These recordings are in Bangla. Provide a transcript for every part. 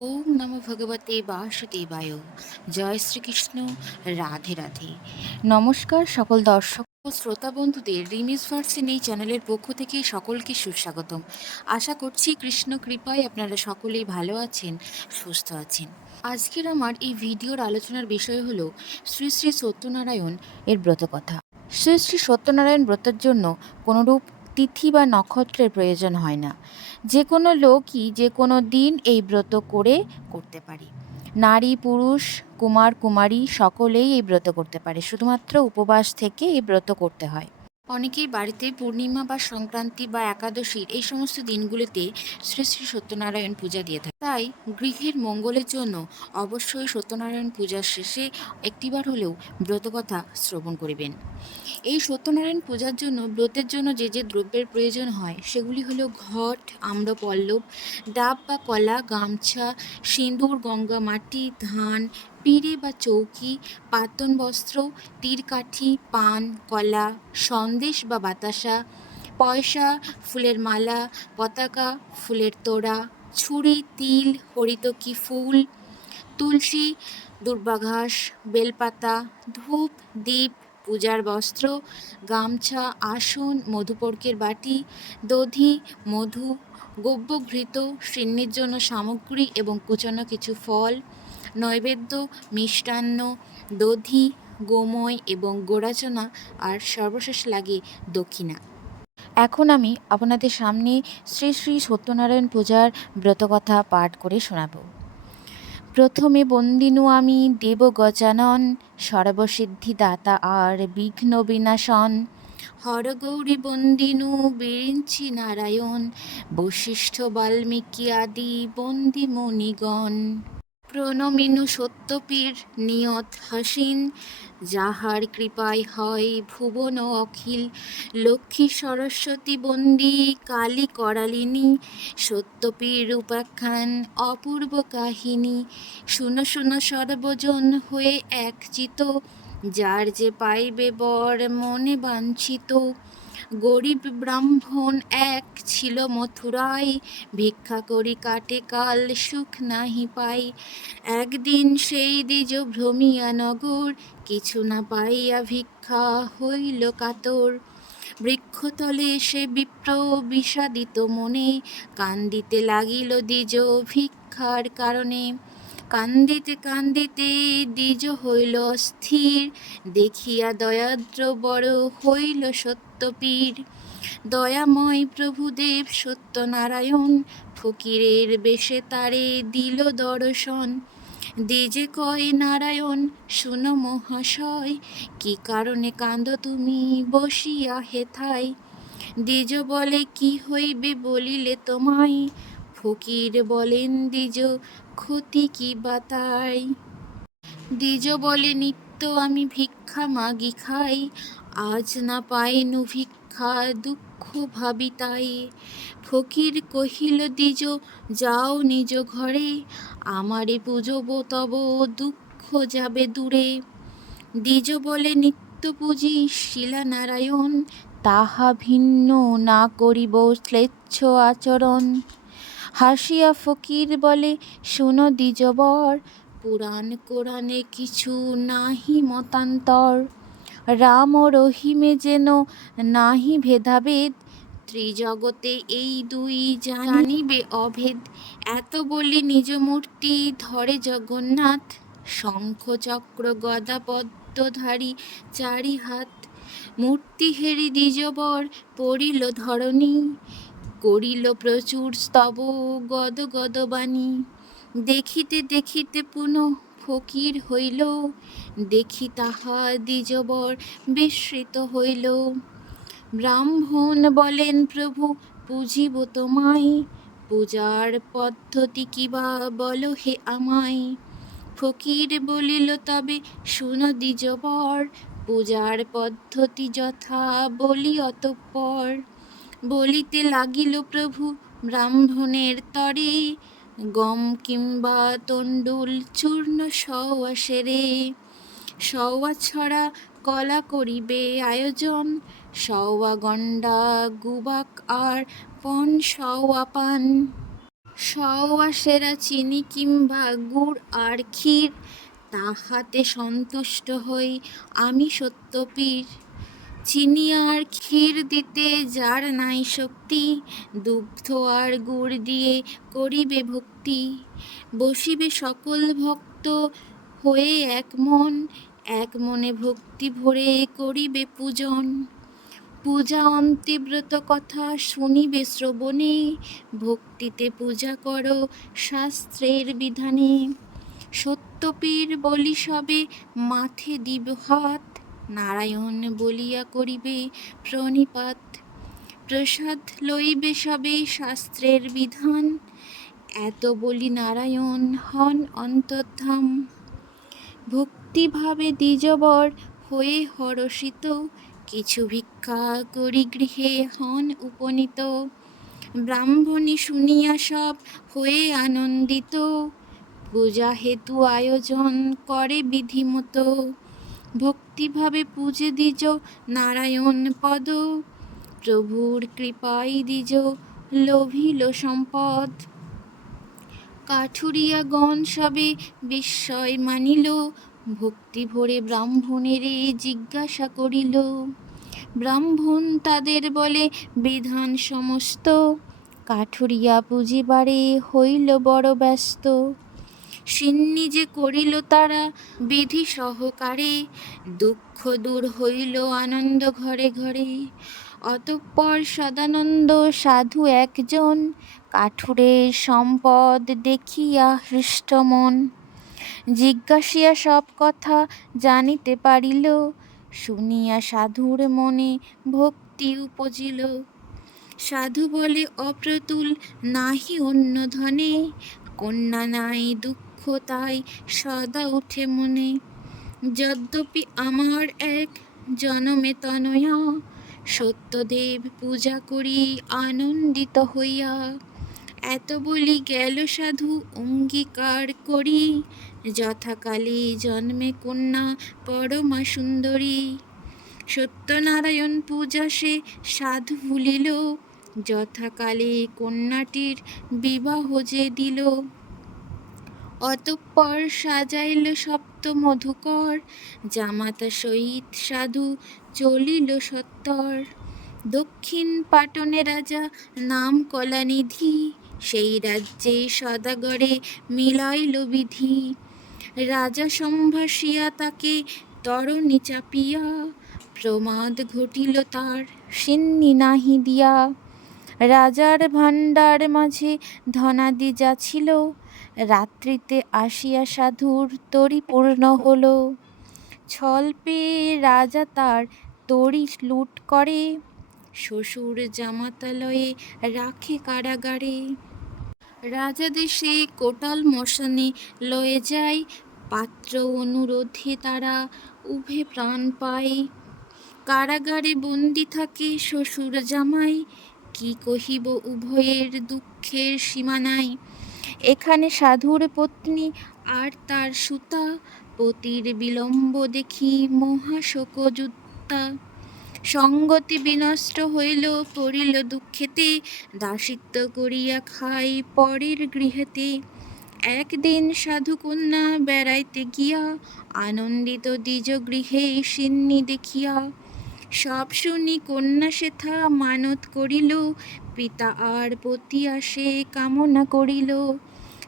ওম নমো ভগবতে বাসুদেবায়। জয় শ্রীকৃষ্ণ। রাধে রাধে। নমস্কার সকল দর্শক ও শ্রোতা বন্ধুদের রিমিস ভার্সিন এই চ্যানেলের পক্ষ থেকে সকলকে সুস্বাগতম। আশা করছি কৃষ্ণ কৃপায় আপনারা সকলেই ভালো আছেন, সুস্থ আছেন। আজকের আমার এই ভিডিওর আলোচনার বিষয় হলো শ্রী শ্রী সত্যনারায়ণ এর ব্রতকথা। শ্রী শ্রী সত্যনারায়ণ ব্রতের জন্য কোনোরূপ তিথি বা নক্ষত্রের প্রয়োজন হয় না। যে কোনো লোকই যে কোনো দিন এই ব্রত করে করতে পারি। নারী, পুরুষ, কুমার, কুমারী সকলেই এই ব্রত করতে পারে। শুধুমাত্র উপবাস থেকে এই ব্রত করতে হয়। অনেকেই বাড়িতে পূর্ণিমা বা সংক্রান্তি বা একাদশীর এই সমস্ত দিনগুলিতে শ্রী শ্রী সত্যনারায়ণ পূজা দিয়ে থাকে তাই গৃহের মঙ্গলের জন্য অবশ্যই সত্যনারায়ণ পূজার শেষে একটিবার হলেও ব্রতকথা শ্রবণ করিবেন। এই সত্যনারায়ণ পূজার জন্য ব্রতের জন্য যে যে দ্রব্যের প্রয়োজন হয়, সেগুলি হলো ঘট, আম্রপল্লব, ডাব বা কলা, গামছা, সিঁদুর, গঙ্গা মাটি, ধান, পিঁড়ে বা চৌকি, পাতন বস্ত্র, তীরকাঠি, পান, কলা, সন্দেশ বা বাতাসা, পয়সা, ফুলের মালা, পতাকা, ফুলের তোড়া ছুরি, তিল, হরিতকি ফুল, তুলসী, দুর্বাঘাস, বেলপাতা, ধূপ, দীপ, পূজার বস্ত্র, গামছা, আসন, মধুপর্কের বাটি, দধি, মধু, গব্যঘৃত, সিন্নির জন্য সামগ্রী এবং কুচানো কিছু ফল, নৈবেদ্য, মিষ্টান্ন, দধি, গোময় এবং গোড়াচনা, আর সর্বশেষ লাগে দক্ষিণা। এখন আমি আপনাদের সামনে শ্রী শ্রী সত্যনারায়ণ পূজার ব্রতকথা পাঠ করে শোনাবো। প্রথমে বন্দিনু আমি দেব গজানন সর্বসিদ্ধি দাতা আর বিঘ্ন বিনাশন। হরগৌরী বন্দিনু বিরিঞ্চি নারায়ণ, বশিষ্ঠ বাল্মীকি আদি বন্দি মণিগণ প্রণমিনু সত্যপীর নিয়ত হাসিন, যাহার কৃপায় হয় ভুবন অখিল, লক্ষ্মী সরস্বতী বন্দি, কালী করালিনী, সত্যপীর উপাখ্যান, অপূর্ব কাহিনী। শুনো শুনো সর্বজন হয়ে একচিত, যার যে পাইবে বর মনে বাঞ্ছিত। গরিব ব্রাহ্মণ এক ছিল মথুরায় ভিক্ষা করি কাটে কাল, সুখ নাহি পাই। একদিন সেই দ্বিজ ভ্রমিয়া নগর, কিছু না পাইয়া ভিক্ষা হইল কাতর। বৃক্ষতলে সে বিপ্র বিষাদিত মনে, কান্দিতে লাগিল দ্বিজ ভিক্ষার কারণে। কান্দিতে কান্দিতে দ্বিজ হইল স্থির, দেখিয়া দয়াদ্র বড় হইল সত্যপীর দয়াময় প্রভুদেব সত্যনারায়ণ, ফকিরের বেশে তারে দিল দর্শন। দিজে কয়, নারায়ণ, শুনো মহাশয়, কি কারণে কান্দ তুমি বসিয়া হেথায়? দ্বিজ বলে, কি হইবে বলিলে তোমায়? ফকির বলেন, দ্বিজ ক্ষতি কি বা তাই? দ্বিজ বলে, নিত্য আমি ভিক্ষা মাগি খাই, আজ না পাইনু ভিক্ষা, দুঃখ ভাবি তাই। ফকির কহিল, দ্বিজ, যাও নিজ ঘরে, আমারে পুজব তব, দুঃখ যাবে দূরে। দ্বিজ বলে, নিত্য পুজি, শিলা নারায়ণ, তাহা ভিন্ন না করিব শ্লেচ্ছ আচরণ। হাসিয়া ফকির বলে, শুনো দ্বিজবর, পুরাণ কোরআনে কিছু নাহি মতান্তর। রাম ও রহিমে যেন নাহি ভেদাভেদ, ত্রিজগতে এই দুই জানিবে অভেদ। এত বলি নিজ মূর্তি ধরে জগন্নাথ শঙ্খ চক্র গদা পদ্মধারী চারি হাত মূর্তি হেরি দ্বিজবর পড়িল ধরণী করিল প্রচুর স্তব গদ গদ বাণী। দেখিতে দেখিতে পুনঃ ফকির হইল, দেখি তাহা দ্বিজবর বিস্মৃত হইল। ব্রাহ্মণ বলেন, প্রভু পুজিব তোমায়, পূজার পদ্ধতি কিবা বলো হে আমায়। ফকির বলিল, তবে শুনো দ্বিজবর, পূজার পদ্ধতি যথা বলি অতঃপর। বলিতে লাগিল, প্রভু, ব্রাহ্মণের তরে গম কিংবা তণ্ডুল চূর্ণ সওয়া সেরে। সওয়া ছড়া কলা করিবে আয়োজন, সওয়া গণ্ডা গুবাক আর পণ সওয়া পান। সওয়া সেরা চিনি কিংবা গুড় আর ক্ষীর, তাহাতে সন্তুষ্ট হই আমি সত্যপীর। চিনি আর ক্ষীর দিতে যার নাই শক্তি, দুগ্ধ আর গুড় দিয়ে করিবে ভক্তি। বসিবে সকল ভক্ত হয়ে এক মন, এক মনে ভক্তি ভরে করিবে পূজন। পূজা অন্তিব্রত কথা শুনিবে শ্রবণে, ভক্তিতে পূজা করো শাস্ত্রের বিধানে। সত্যপীর বলি সবে মাথে দিব হাত নারায়ণ বলিয়া করিবে, প্রণিপাত। প্রসাদ লইবে সবে শাস্ত্রের বিধান। এত বলি নারায়ণ হন অন্তর্ধাম। ভক্তিভাবে দ্বিজবর হয়ে হরষিত, কিছু ভিক্ষা করি গৃহে হন উপনীত। ব্রাহ্মণী শুনিয়া সব হয়ে আনন্দিত। পূজা হেতু আয়োজন করে বিধিমতো। ভক্তিভাবে পূজে দিজ, নারায়ণ পদ। প্রভুর কৃপাই দ্বিজ লোভিল সম্পদ। কাঠুরিয়াগণ সবে বিস্ময় মানিল, ভক্তি ভরে ব্রাহ্মণেরে জিজ্ঞাসা করিল। ব্রাহ্মণ তাদের বলে, বিধান সমস্ত। কাঠুরিয়া পুজিবারে হইল বড় ব্যস্ত। সিন্নি যে করিল তারা বিধি সহকারে, দুঃখ দূর হইল আনন্দ ঘরে ঘরে। অতঃপর সদানন্দ সাধু একজন কাঠুরের সম্পদ দেখিয়া হৃষ্টমন জিজ্ঞাসিয়া সব কথা জানিতে পারিল, শুনিয়া সাধুর মনে ভক্তি উপজিল। সাধু বলে, অপ্রতুল, নাহি অন্য ধনে, কন্যা নাই দুঃখ তাই সদা উঠে মনে। যদ্যপি আমার এক জনমে তনয়া, সত্যদেব পূজা করি আনন্দিত হইয়া। এত বলি গেল সাধু অঙ্গীকার করি, যথাকালে জন্মে কন্যা পরমা সুন্দরী। সত্যনারায়ণ পূজা সে সাধু ভুলিল, যথাকালে কন্যাটির বিবাহ যে দিল। অতঃপর সাজাইল সপ্ত মধুকর, জামাতা সহিত সাধু চলিল সত্তর। দক্ষিণ পাটনে রাজা নাম কলানিধি, সেই রাজ্যে সদাগরে মিলাইল বিধি। রাজা সম্ভাসিয়া তাকে তরণী চাপিয়া, প্রমাদ ঘটিল তার, সিন্নি নাহি দিয়া। রাজার ভাণ্ডার মাঝে ধনাদি যা ছিল রাত্রিতে আসিয়া সাধুর তরি পূর্ণ হল। ছল রাজা তার তরি লুট করে। শ্বশুর জামাতালয়ে রাখে কারাগারে। রাজা দেশে কোটাল মশানে লয়ে যায়। পাত্র অনুরোধে তারা উভে প্রাণ পায়। কারাগারে বন্দি থাকে শ্বশুর জামাই। কি কহিব উভয়ের দুঃখের সীমা নাই এখানে সাধুর পত্নী আর তার সুতা, পতির বিলম্ব দেখি মহাশোকযুক্তা সঙ্গতি বিনষ্ট হইল, পড়িল দুঃখেতে, দাসিত্ব করিয়া খাই পরের গৃহেতে। একদিন সাধুকন্যা বেড়াইতে গিয়া, আনন্দিত দ্বিজ গৃহে সিন্নি দেখিয়া, সব শুনি কন্যা সেথা মানত করিল পিতা আর পতি আসে কামনা করিল।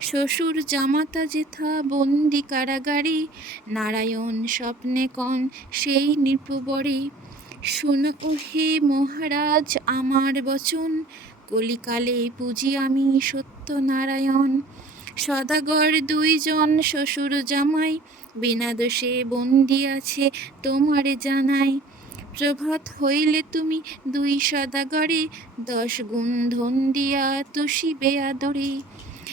শ্বশুর জামাতা যেথা বন্দি কারাগারে, নারায়ণ স্বপ্নে কন সেই নৃপবরে। শোনো হে মহারাজ আমার বচন, কলিকালে পুজি আমি সত্যনারায়ণ। সদাগর দুইজন শ্বশুর জামাই, বিনা দোষে বন্দি আছে তোমারে জানাই। প্রভাত হইলে তুমি দুই সদাগরে, দশ গুণ ধন দিয়া তুষিবে আদরে।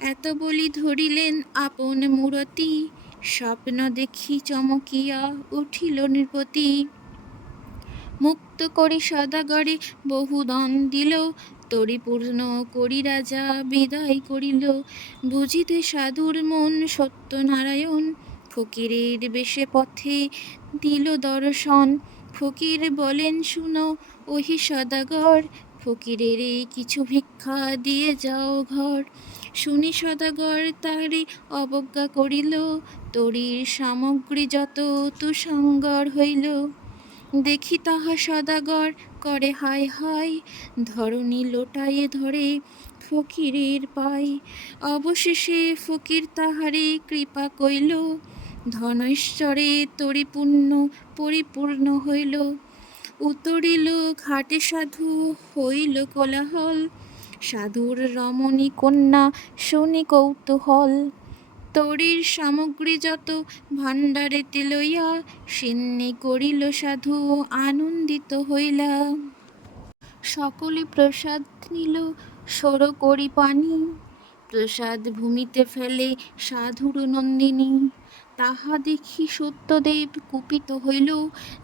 এত বলি ধরিলেন আপন মূরতি, স্বপ্ন দেখি চমকিয়া উঠিল নৃপতি। মুক্ত করি সদাগরে বহু দন দিল তরিপূর্ণ করি রাজা বিদায় করিল। বুঝিতে সাধুর মন সত্যনারায়ণ, ফকিরের বেশে পথে দিল দর্শন। ফকির বলেন, শুনো, ওহি সদাগর, ফকিরের এই কিছু ভিক্ষা দিয়ে যাও ঘর। শুনি সদাগর, তারে অবজ্ঞা করিল, তরির সামগ্রী যত তুষাঙ্গর হইল। দেখি তাহা সদাগর করে হায় হায়, ধরণী লোটায়ে ধরে ফকিরের পায়। অবশেষে ফকির তাহারে কৃপা কইল ধনৈশ্বরে তরিপূর্ণ, পরিপূর্ণ হইল। উতরিল ঘাটে সাধু হইল কোলাহল। সাধুর রমণী কন্যা শুনি কৌতূহল। তরীর সামগ্রী যত ভাণ্ডারেতে লইয়া, সিন্নি করিল সাধু আনন্দিত হইলা। সকলে প্রসাদ নিল, সর করি পানি। প্রসাদ ভূমিতে ফেলে সাধুর নন্দিনী। তাহা দেখি সত্যদেব কুপিত হইল,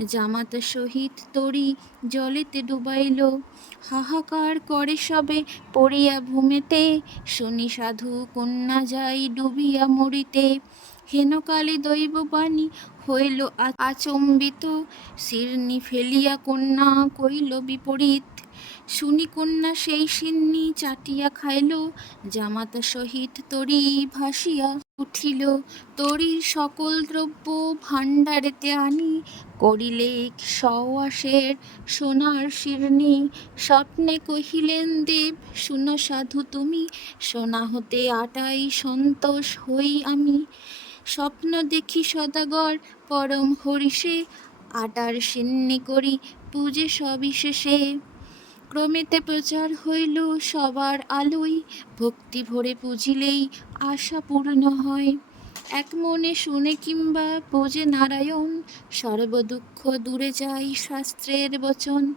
জামাতা সহিত তরি জলেতে ডুবাইল। হাহাকার করে সবে পড়িয়া ভূমিতে, শুনি সাধু কন্যা যাই ডুবিয়া মরিতে। হেনকালে দৈববাণী হইল আচম্বিত শিরনি ফেলিয়া কন্যা কইল বিপরীত। শুনি কন্যা সেই সিন্নি চাটিয়া খাইল, জামাতা সহিত তরি ভাসিয়া উঠিল তরির সকল দ্রব্য ভাণ্ডারেতে আনি, করিলে সওয়াসের সোনার শিরনি স্বপ্নে কহিলেন, দেব, শুন সাধু তুমি, সোনা হতে আটাই সন্তোষ হই আমি। স্বপ্ন দেখি সদাগর, পরম হরিষে, আটার সিন্নি করি, পূজে সবিশেষে। ক্রমেতে প্রচার হইল সবার আলোয়। ভক্তি ভরে পুজিলেই আশা পূর্ণ হয়। এক মনে শুনে কিংবা পূজে নারায়ণ সর্বদুঃখ দূরে যায় শাস্ত্রের বচন।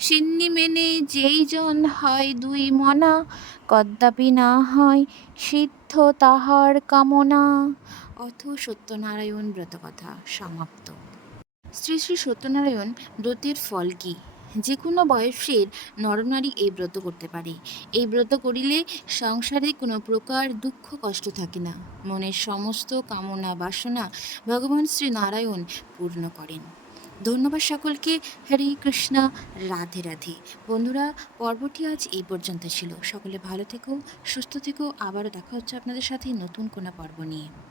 সিন্নি মেনে যেই জন হয় দুই মনা কদ্যাপি না হয় সিদ্ধ তাহার কামনা। অথ সত্যনারায়ণ ব্রতকথা সমাপ্ত। শ্রী শ্রী সত্যনারায়ণ ব্রতের ফল কি? যে কোনো বয়সের নরনারী এই ব্রত করতে পারে। এই ব্রত করিলে সংসারে কোনো প্রকার দুঃখ, কষ্ট থাকে না। মনের সমস্ত কামনা, বাসনা ভগবান শ্রী নারায়ণ পূর্ণ করেন। ধন্যবাদ সকলকে। হরে কৃষ্ণ। রাধে রাধে। বন্ধুরা, পর্বটি আজ এই পর্যন্ত ছিল। সকলে ভালো থেকো, সুস্থ থেকো। আবারও দেখা হচ্ছে আপনাদের সাথে নতুন কোনো পর্ব নিয়ে।